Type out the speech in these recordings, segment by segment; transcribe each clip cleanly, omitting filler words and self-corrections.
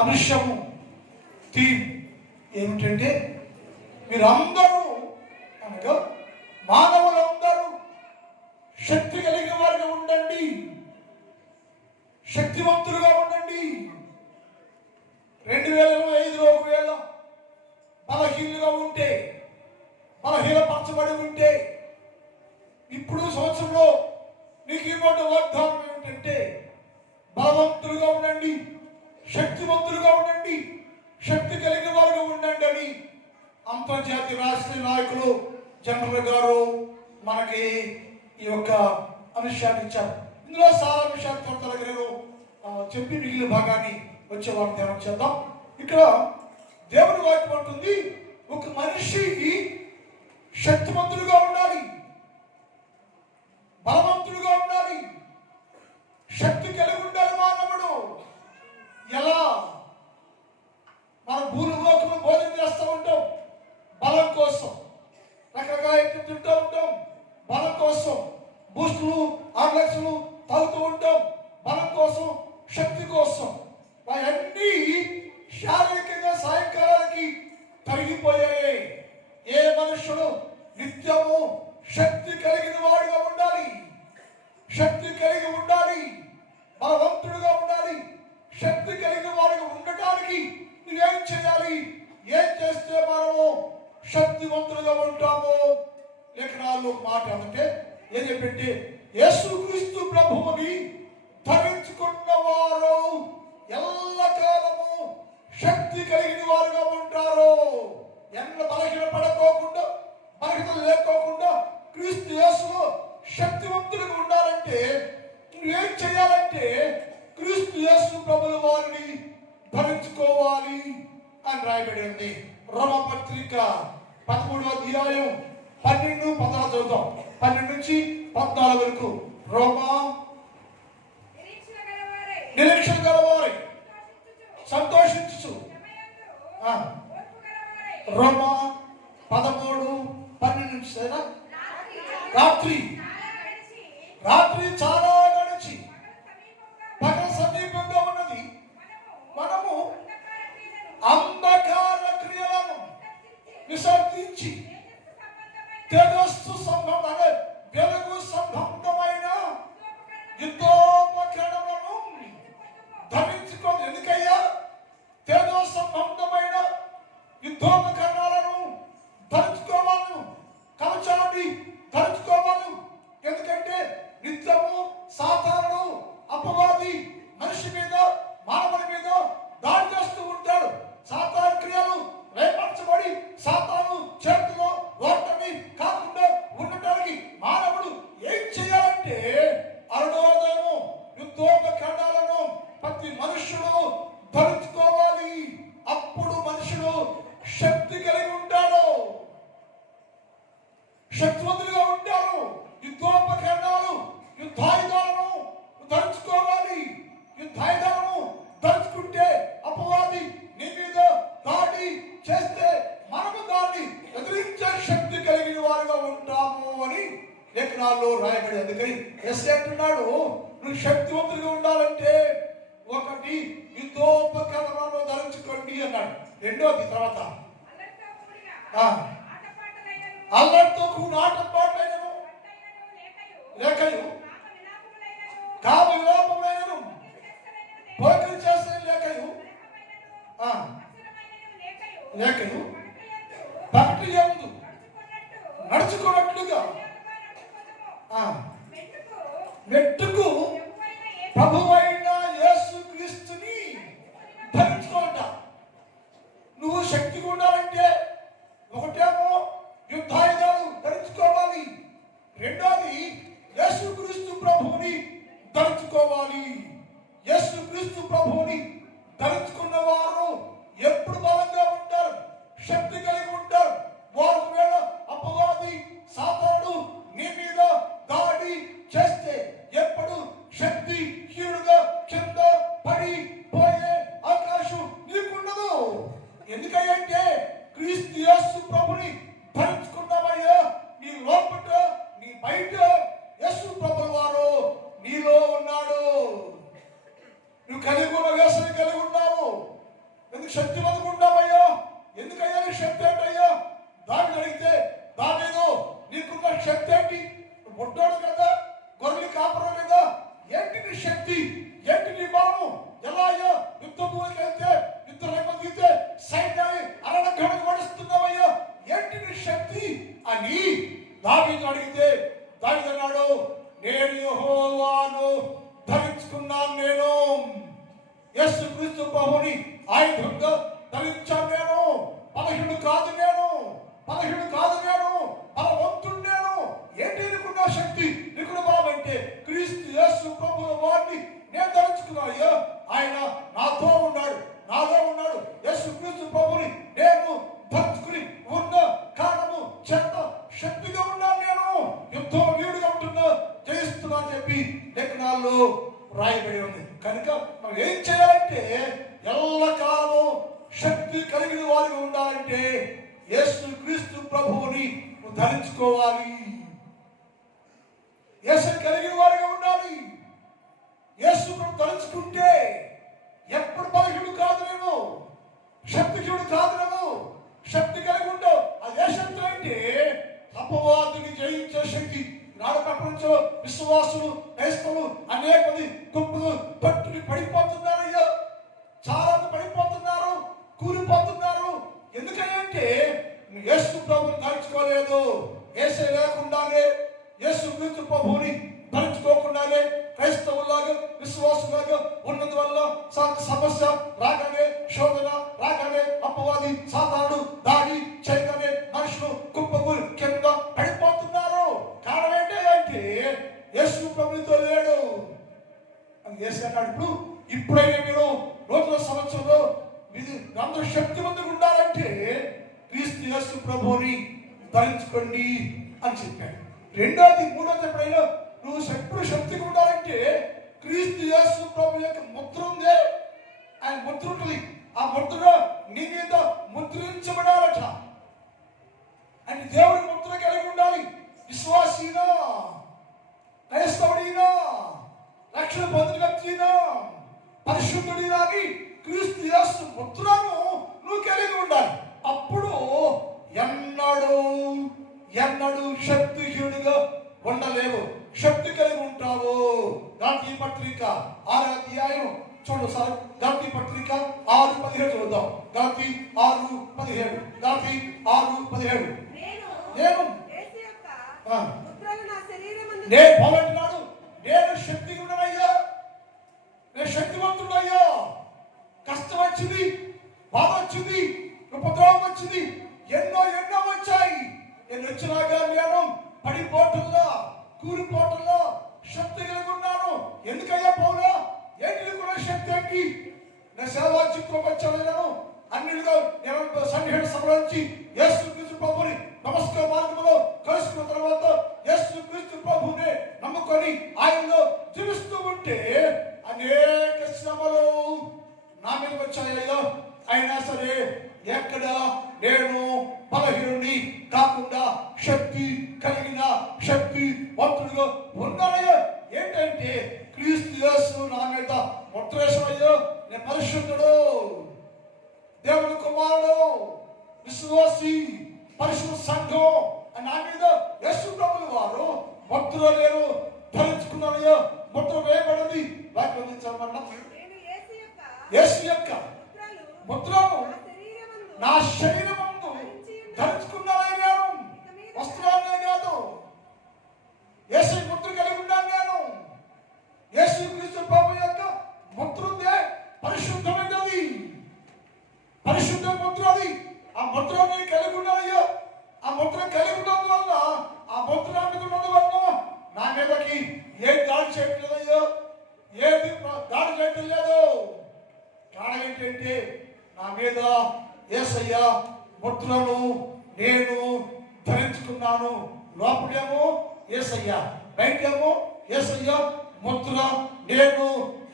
అంశము థీమ్ ఏమిటంటే మీరందరూ అనగా మానవులందరూ శక్తి కలిగిన వారిగా ఉండండి, శక్తివంతులుగా ఉండండి. 2025లో ఒకవేళ బలహీనంగా ఉంటే, బలహీనపరచబడి ఉంటే, ఇప్పుడు సంవత్సరంలో నీకు ఇవ్వడం వాగ్దానం ఏమిటంటే బలవంతులుగా ఉండండి, శక్తివంతులుగా ఉండండి, శక్తి కలిగిన వారుగా ఉండండి అని అంతర్జాతీయ రాష్ట్రీయ నాయకులు జనరల్ గారు మనకి ఈ యొక్క అంశాన్ని ఇచ్చారు. ఇందులో చాలా విషయాలు త్వరగా చెప్పి మిగిలిన భాగాన్ని వచ్చే వారిని ధ్యానం చేద్దాం. ఇక్కడ దేవుని వాక్యం అంటుంది, ఒక మనిషి శక్తివంతులుగా ఉండాలి, బలవంతులుగా ఉండాలి, శక్తి కలిగి ఉండాలి మానవుడు. ఎలా? మన భూలోకంలో భోజనం చేస్తూ ఉంటాం బలం కోసం, రకరకాల తింటూ ఉంటాం బలం కోసం, బూస్టులు హార్లిక్స్లు తాగుతూ ఉంటాం బలం కోసం, శక్తి కోసం. అవన్నీ శారీరకంగా సాయంకాలానికి తరిగిపోయాయి. ఏ మనుషుడు నిత్యము శక్తి కలిగిన వాడుగా ఉండాలి, శక్తి కలిగి ఉండాలి, బలవంతుడుగా ఉండాలి. శక్తి కలిగిన వాడుగా ఉండటానికి నువ్వేం చేయాలి? ఏం చేస్తే మనము శక్తివంతులుగా ఉంటామో లేఖనాల్లో మాట అంటే ఏం చెప్పంటే, యేసుక్రీస్తు ప్రభువుని ధరించుకున్న వారు ఎల్లకాలము శక్తి కలిగిన వారుగా ఉంటారు. ఎన్న బలహీన పడకోకుండా, బలహీనత లేకోకుండా క్రీస్తు యేసులో శక్తివంతులుగా ఉండాలంటే నువ్వేం చేయాలంటే క్రీస్తు యేసు ప్రభుల వారిని ధరించుకోవాలి అని రాయబడి ఉంది. రోమపత్రిక 13వ అధ్యాయం 12-14 చదువుతాం. 12 నుంచి 14 వరకు. నిరీక్షణ గలవారై సంతోషించు. రోమా 13:12 నుంచి రాత్రి చాలా గడిచి పగల సమీపంగా ఉన్నది. మనము అంధకార క్రియలను విసర్జించి తేజస్సు సంబంధం వెలుగు సంబంధమైన యుద్ధోపకరణములను ధరించుకోవాలి. ఎందుకయ్యా? తేజస్సు సంబంధమైన యుద్ధోపకరణాలను ధరించుకోవాలి, కవచాన్ని ధరించుకోవాలి. ఎందుకంటే నిత్యము సాతానుడు అపవాది మనిషి మీద, మానవుడి మీద దాడి చేస్తూ ఉంటాడు. సాతాను క్రియలు రేపరచబడి సాతాను చేతిలో ఓటమి కాకుండా ఉండటానికి మానవుడు ఏం చేయాలంటే అరుణోదయము యుద్ధోపకరణాలను ప్రతి మనుషుడు ధరించుకోవాలి. అప్పుడు మనుషుడు శక్తి కలిగి ఉంటాడు, శక్తివంతులుగా ఉంటారు. యుద్ధోపకరణాలు, యుద్ధాయుధాలను ధరించుకోవాలి. యుద్ధాయుధాలను ధరించుకుంటే అపవాది నీ మీద దాడి చేస్తే మనము దాన్ని ఎదిరించే శక్తి కలిగిన వారుగా ఉంటాము అని లేఖనాల్లో రాయబడి. అందుకని ఎస్ అంటున్నాడు, నువ్వు శక్తివంతులుగా ఉండాలంటే ఒకటి యుద్ధోపకరణాలను ధరించుకోండి అన్నాడు. రెండోది తర్వాత అల్లరితో కూడిన ఆటపాటలైనను లేఖయు, కామ విలాపములైనను, పోకిరి చేసిన లేఖయు పగటి యందు నడుచుకున్నట్లుగా మెట్టుకు ప్రభువైన యేసుక్రీస్తుని ధరించుకోవట. నువ్వు శక్తిగా ఉండాలంటే ఒకటేమో యుద్ధాయుధాలు ధరించుకోవాలి, రెండోది యేసుక్రీస్తు ప్రభువుని ధరించుకోవాలి. యేసుక్రీస్తు ప్రభువుని ధరించుకున్న వారు ఎప్పుడు బలంగా ఉంటారు, శక్తి కలిగి ఉంటారు. వారు వేళ అపవాది సాతానుడు నీ మీద దాడి చేస్తే ఎప్పుడు శక్తి హీనుగా కింద పడిపోయే అవకాశం నీకుండదు. ఎందుకంటే క్రీస్తు యేసు ప్రభుని ధరించుకున్నావయ్యా. నీ లోపట నీ బయట యేసు ప్రభుల వారు నీలో ఉన్నాడు. నువ్వు కలిగి ఉన్న యేసుని కలిగి ఉన్నావు. ఎందుకు శక్తివంతుడు ఉంటావయ్యా? ఎందుకయ్యా నీ శక్తి ఏంటయ్యా? దాన్ని అడిగితే దావీదు నీకున్న శక్తి ఏంటి? నువ్వు పుట్టాడు కదా, గొర్రెలు కాపరం కదా, ఏంటి నీ శక్తి? ఏంటి నీ బలము? ఎలా అయ్యా యుద్ధ భూమికి వెళ్తే యుద్ధ రంగం దిగితే సైన్యాన్ని అరణగడకు పడుస్తున్నావయ్యా? ఏంటి నీ శక్తి అని దావీదు అడిగితే దావీదు అన్నాడు, నేను యెహోవాను ధరించుకున్నాను, నేను యేసుక్రీస్తు ప్రభుని ఆయుధంగా ధరించాను, నేను బలహీనుడు కాదు, నేను బలవంతుడు, నేను. ఏంటి నీకున్న శక్తి, నీకున్న బలం అంటే క్రీస్తు యేసు ప్రభుల వారిని నేను ధరించుకున్నాను. ఆయన నాతో ఉన్నాడు, నాలో ఉన్నాడు. యేసుక్రీస్తు ప్రభుని నేను ధరించుకుని ఉన్న కారణము చేత శక్తిగా ఉన్నాను, నేను యుద్ధం వీడుగా ఉంటున్నా, జయిస్తున్నా అని చెప్పి లేఖనాల్లో రాయబడి ఉంది. కనుక మనం ఏం చేయాలంటే ఎల్లకాలము శక్తి కలిగిన వారిగా ఉండాలంటే యేసుక్రీస్తు ప్రభువుని ధరించుకోవాలి. యేసు కలిగిన వారిగా ఉండాలి. యేసును ధరించుకుంటే ఎప్పుడు బలహీనుడు కాదు, నేను శక్తిహీనుడు కాదు, నేను శక్తి కలిగి ఉంటావు. అది ఏ శక్తి అంటే అపవాదిని జయించే శక్తి. నాడు ప్రపంచంలో విశ్వాసులు, క్రైస్తవులు అనేక మంది గుంపులు పట్టుని పడిపోతున్నారయ్యా. చాలా పడిపోతున్నారు, కూలిపోతున్నారు. ఎందుకంటే యేసు ప్రభుని ధరించుకోలేదు. యేసు లేకుండానే, యేసుక్రీస్తు ప్రభువుని ధరించుకోకుండానే క్రైస్తవులాగా, విశ్వాసులాగా ఉన్నందువల్ల సమస్య రాగానే, శోధన రాగానే, అపవాది సాతానుడు దాడి చేయగానే మనుషులు కుప్పకు కింద పడిపోతున్నారు. కారణం ఏంటంటే యేసు ప్రభునితో లేడు అని యేసు అన్నాడు. ఇప్పుడైనా మీరు రోజుల సంవత్సరంలో అందరూ శక్తివంతులు ఉండాలంటే క్రీస్తు యేసు ప్రభువుని ధరించుకోండి అని చెప్పాడు. రెండోది, మూడోది, ఎప్పుడైనా నువ్వు ఎప్పుడు శక్తిగా ఉండాలంటే క్రీస్తు యేసు ప్రభు యొక్క ముద్ర ఉంది. ఆయన ముద్ర ఉంటుంది. ఆ ముద్ర నీ మీద ముద్రించబడాలట. అంటే దేవుడి ముద్ర కలిగి ఉండాలి. విశ్వాసీనా, క్రైస్తవుడినా, రక్షణ పొందిన వ్యక్తినా, పరిశుద్ధుడినాగి క్రీస్తు యేసు ముద్రను నువ్వు కలిగి ఉండాలి. అప్పుడు ఎన్నడూ శక్తిహీనుడిగా ఉండలేవు, శక్తి కలిగి ఉంటావు. గలాతీ పత్రిక 6వ అధ్యాయం చూడు సార్. గలాతీ పత్రిక 6:17 చూద్దాం. గలాతీ 6:17. నేను పోగొట్టినాడు. నేను శక్తిగా ఉన్నానయ్యా, నేను శక్తివంతుడయ్యా. కష్టం వచ్చింది, బాధ వచ్చింది, ఉపద్రవం వచ్చింది, ఎన్నో వచ్చాయి. నేను వచ్చినాగా నేను పడిపోవటంలో, కూలిపోవటంలో శక్తి కలిగి ఉన్నాను. ఎందుకయ్యా పౌలా? ఏంటి కూడా శక్తి ఏంటి? నా సేవా చిత్రం వచ్చాను. నేను అన్నిటిగా నేను సన్నిహిత సభలో నుంచి యేసుక్రీస్తు ప్రభుని నమస్కార మార్గంలో కలుసుకున్న తర్వాత యేసుక్రీస్తు ప్రభుని నమ్ముకొని ఆయనలో జీవిస్తూ ఉంటే అనేక శ్రమలు నా మీద వచ్చాయో. అయినా సరే ఎక్కడ నేను బలహీనుని కాకుండా శక్తి కలిగిన శక్తివంతుడిగా ఉన్నానయ్యా. ఏంటంటే క్రీస్తు యేసు నా మీద ముద్రేశమయ్యో. నేను పరిశుద్ధుడు, దేవుని కుమారుడు, విశ్వాసి, పరిశుద్ధ సంఘం నా మీద యేసు ప్రభుల వారు ముద్ర నేను ధరించుకున్నానయ్యా. ముద్ర వేయబడింది. వాక్యం చదవమన్నా. యేసు యొక్క ముద్రను నా శరీరమందు ధరించుకున్నానని నేను. వస్త్రాలనే కాదు, యేసు ముద్ర కలిగి ఉన్నాను నేను. యేసుక్రీస్తు ప్రభు యొక్క ముద్ర ఉందే, పరిశుద్ధమైనది, పరిశుద్ధ ముద్ర అది. ఆ ముద్ర నేను కలిగి ఉన్నానయ్యా. ఆ ముద్ర కలిగి ఉండడం వల్ల, ఆ ముద్ర మీద ఉండడం వల్ల నా మీదకి ఏది దాడి చేయట్లేదయ్యో, ఏది దాడి చేయటం లేదు. కారణం ఏంటంటే నా మీద యేసయ్య ముద్రను నేను ధరించుకున్నాను. లోపలేమో యేసయ్య, బయటేమో యేసయ్య ముద్ర నేను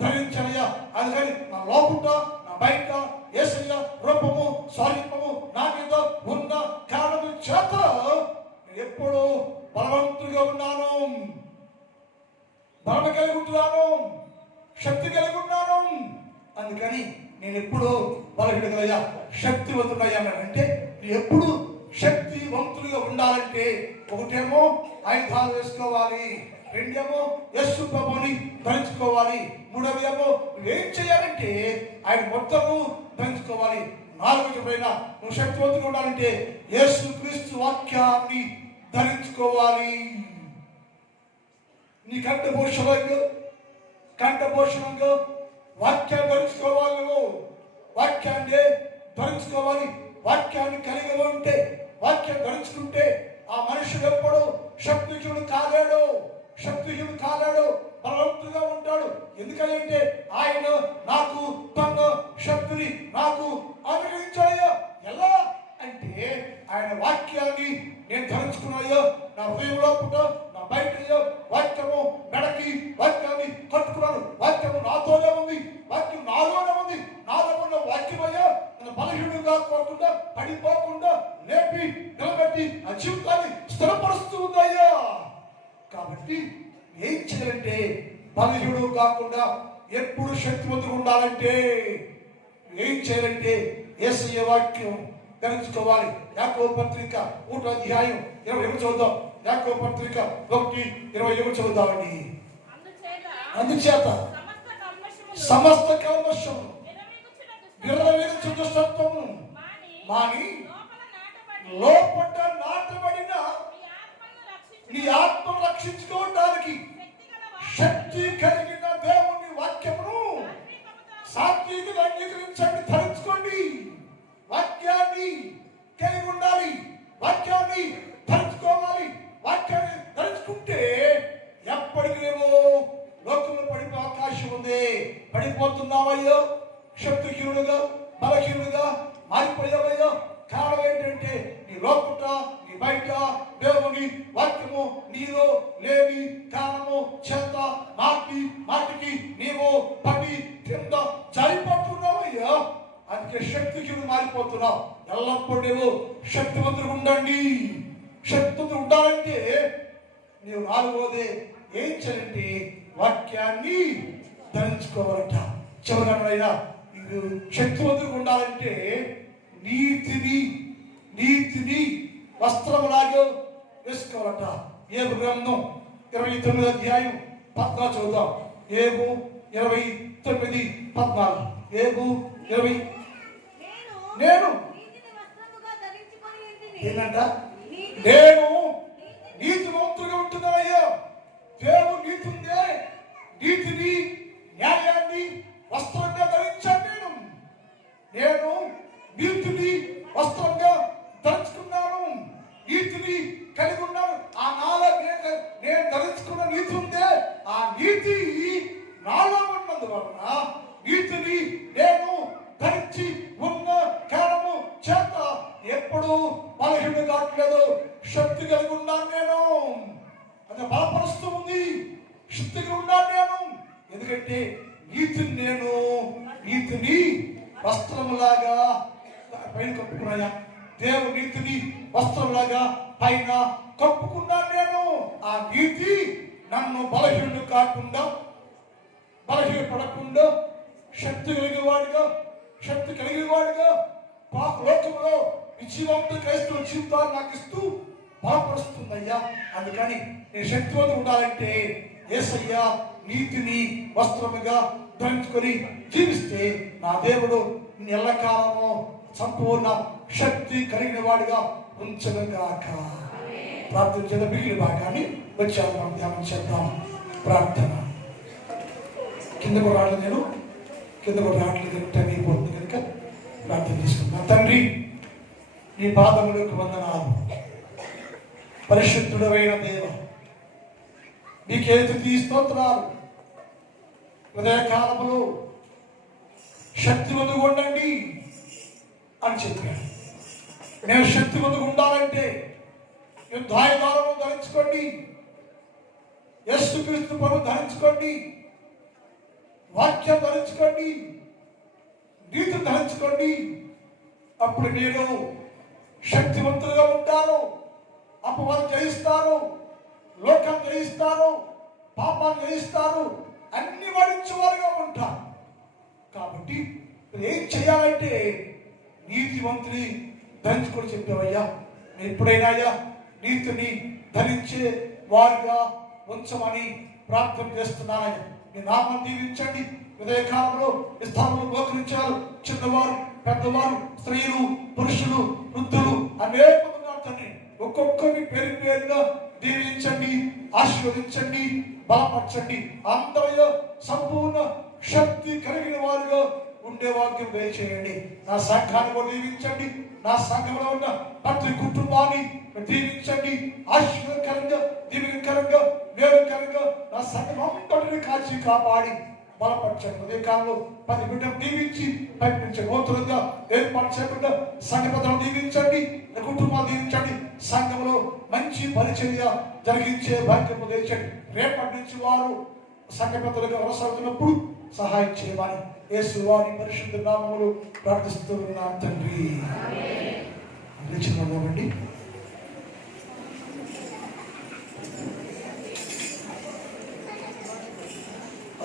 ధరించానయ్యా. అందుకని నా లోపల, నా బయట యేసయ్య రూపము, స్వరూపము నా మీద ఉన్న కారణము చేత నేను ఎప్పుడు బలవంతుడిగా ఉన్నాను, బలం కలిగి ఉంటున్నాను, శక్తి కలిగి ఉన్నాను. అందుకని నేను ఎప్పుడు బలహీనయ్యా శక్తివంతుడయ్యా అంటే ఎప్పుడు శక్తివంతులుగా ఉండాలంటే ఒకటేమో ఆయుధాలు వేసుకోవాలి, రెండేమో యేసు ప్రభువుని ధరించుకోవాలి, మూడవేమో నువ్వేం చేయాలంటే ఆయన మొత్తము ధరించుకోవాలి, నాలుగో పైన నువ్వు శక్తివంతులుగా ఉండాలంటే యేసు క్రీస్తు వాక్యాన్ని ధరించుకోవాలి. నీ కంఠభూషణంగా వాక్యాన్ని ధరించుకోవాలి. నువ్వు వాక్యాన్ని ధరించుకోవాలి. వాక్యాన్ని కలిగి ఉంటే, వాక్యం ధరించుకుంటే ఆ మనుషుడు ఎప్పుడు శక్తిహీనుడు కాలేడు, బలవంతుగా ఉంటాడు. ఎందుకంటే ఆయన నాకు తన శక్తిని నాకు అనుగ్రహించాయో. ఎలా అంటే ఆయన వాక్యాన్ని నేను ధరించుకున్నాయో, నా హృదయంలో పుట్ట నా బయట వాక్యము మెడకి వాక్యాన్ని కట్టుకున్నాను. వాక్యము నాతోనే ఉంది, వాక్యం నాలోనే ఉంది. నాలో ఉన్న వాక్యమయ్యా నన్ను బలహీనంగా కాకుండా పడిపోకుండా లేపి నిలబెట్టి ఆ జీవితాన్ని స్థిరపరుస్తూ ఉందయ్యా. కాబట్టి ఏం చేయాలంటే బలహీనుడు కాకుండా ఎప్పుడు శక్తివంతుడు ఉండాలంటే ఏం చేయాలంటే యేసయ్య వాక్యం ధరించుకోవాలి. యాకోబు పత్రిక 1వ అధ్యాయం 21 చదువుదాం. యాకోబు పత్రిక 1:21 చదువుదామండి. అందుచేత సమస్త కల్మషం విర్రవీగుచు దుష్టత్వము మాని లోపట నాటబడిన నీ ఆత్మను రక్షించుకోవడానికి శక్తి కలిగిన దేవుని వాక్యమును సాత్వికులు అంగీకరించండి, ధరించుకోండి. వాక్యాన్ని కలిగి ఉండాలి, వాక్యాన్ని ధరించుకోవాలి. వాక్యాన్ని ధరించుకుంటే ఎప్పటికేమో లోకంలో పడిపోయే అవకాశం ఉంది. పడిపోతున్నావయ్యో, శక్తిహీనుడుగా బలహీనుడుగా మారిపోయావయ్యో. కారణం ఏంటంటే నీ లోపట నీ బయట దేవుని వాక్యము నీలో లేని కారణము చేత మాటికి నీవు పడి కింద జారిపోతున్నావయ్యా. అందుకే శక్తిహీనుడు మారిపోతున్నావు. ఎల్లప్పుడూ నీవు శక్తివంతుడు ఉండండి. శక్తివంతుడు ఉండాలంటే నీవు నాలుగోదే ఏం చేయాలంటే వాక్యాన్ని ధరించుకోవాలట. చివరైనా శక్తివంతుడు ఉండాలంటే నీతిని వస్త్రములాగా వేసుకోవాలట. ఏబు గ్రంథం 29వ అధ్యాయం 14 చదువుదాం. ఏబు 29:14. ఏబు 20 నేను ఏంటంట? నేను నీతిమంతుడుగా ఉంటున్నానయ్యా. దేవుడు నీతి ఉందే, నీతిని న్యాయాన్ని వస్త్రంగా ధరించాను. నేను నీతిని వస్త్రంగా ధరించుకున్నాను, నీతిని కలిగి ఉన్నాను. ఆ నాలో నేను ధరించుకున్న నీతి ఉందే, ఆ నీతి నాలో ఉన్నందువలన నీతిని నేను ధరించి ఉన్న కారణము చేత ఎప్పుడు బలహీనుడు కావట్లేదు, శక్తి కలిగి ఉన్నాను. నేను అది బలపరుస్తూ ఉంది, శక్తిగా ఉన్నాను నేను. ఎందుకంటే నీతిని వస్త్రములాగా పైన కప్పుకున్నాయా. దేవుడు నీతిని వస్త్రంలాగా పైన కప్పుకున్నాను నేను. ఆ నీతి నన్ను బలహీనుడు కాకుండా, బలహీనపడకుండా శక్తి కలిగిన వాడిగా లోకంలో విజయవంతుడు క్రైస్తవ జీవితాన్ని నాకు ఇస్తూ బలపరుస్తుందయ్యా. అందుకని నేను శక్తివంతుడు ఉండాలంటే యేసయ్య నీతిని వస్త్రముగా ధరించుకొని జీవిస్తే నా దేవుడు ఎల్లకాలము సంపూర్ణ శక్తి కలిగిన వాడిగా ఉంచగాక. ప్రార్థన చేద్దాం. మిగిలిన భాగాన్ని వచ్చాము మనం ధ్యానం చేద్దాం. ప్రార్థన. కింద కూడా రావట్లేదు టైం అయిపోతుంది కనుక ప్రార్థన చేసుకుంటున్నాను. తండ్రి, నీ పాదములకు వందనాలు. పరిశుద్ధుడైన దేవ, నీకే స్తుతి స్తోత్రాలు. ఉదయకాలములో శక్తివంతుగా ఉండండి అని చెప్పాడు. నేను శక్తివంతుగా ఉండాలంటే యుద్ధాయుధాలను ధరించుకోండి, యేసుక్రీస్తు ప్రభువును ధరించుకోండి, వాక్యం ధరించుకోండి, నీతి ధరించుకోండి. అప్పుడు మీరు శక్తివంతులుగా ఉంటారు. అపవాదం జయిస్తారు, లోకం జయిస్తారు, పాపాన్ని జయిస్తారు, అన్ని వాడించేవారుగా ఉంటారు. కాబట్టి ఏం చేయాలంటే నీతివంతుని ధరించుకొని చెప్పావయ్యా. ఎప్పుడైనా అయ్యా నీతిని ధరించే వారిగా ఉంచమని ప్రార్థన చేస్తున్నానయ్యా. మీ నామం దీవించండి. ఉదయకాలంలో ఈ స్థానంలో మోకరించారు చిన్నవారు, పెద్దవారు, స్త్రీలు, పురుషులు, వృద్ధులు అనేక మంది ఉన్నారు తండ్రి. ఒక్కొక్కరిని పేరు పేరుగా దీవించండి, ఆశీర్వదించండి, బలపరచండి. అందరిలో సంపూర్ణ శక్తి కలిగిన వారుగా ఉండే వాక్యం దయచేయండి. నా సంఘాన్ని కూడా దీవించండి. నా సంఘంలో ఉన్న ప్రతి కుటుంబాన్ని దీవించండి. ఆశీర్వదకరంగా, దీవెనకరంగా, వేరుకరంగా నా సంఘం అంతటిని కాచి కాపాడి బలపరచండి. ఉదయకాలంలో 10 బిడ్డలు దీవించి ప్రయత్నించే గోత్రంగా ఏర్పాటు చేయకుండా సంఘ పెద్దలను దీవించండి, కుటుంబాలు దీవించండి. సంఘంలో మంచి పరిచర్య జరిగించే భాగ్యం తెచ్చండి. రేపటి నుంచి వారు సంఘ పెద్దలుగా కొనసాగుతున్నప్పుడు సహాయం చేయమని యేసు వారి పరిశుద్ధ నామములో ప్రార్థిస్తున్నాను తండ్రి. లేచినామండి.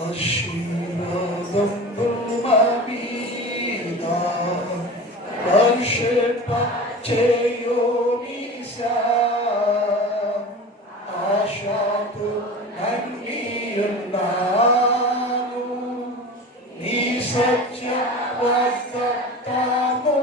ఆశీర్వాదం మీద వర్షిప చేయోనిసా ఆశాతో నన్నియున్నాను నీ సత్య వాగ్దానము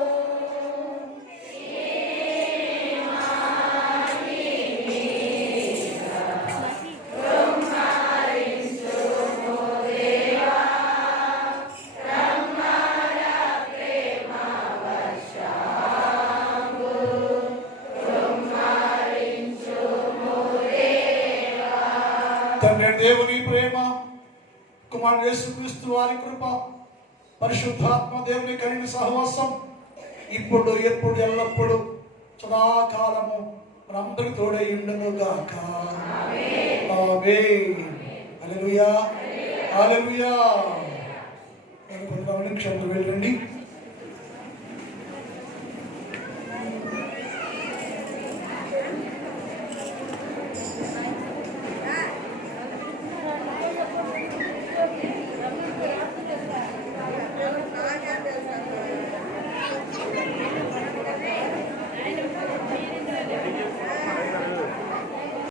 తండ్రి దేవుని ప్రేమ, కుమారుడు యేసుక్రీస్తు వారి కృప, పరిశుద్ధాత్మ దేవుని కలిగిన సహవాసం ఇప్పుడు ఎప్పుడు ఎల్లప్పుడు సదాకాలము మనందరికి తోడై ఉండును గాక. ఆమేన్. హల్లెలూయా, హల్లెలూయా. 10 నిమిషాలు వెళ్ళండి.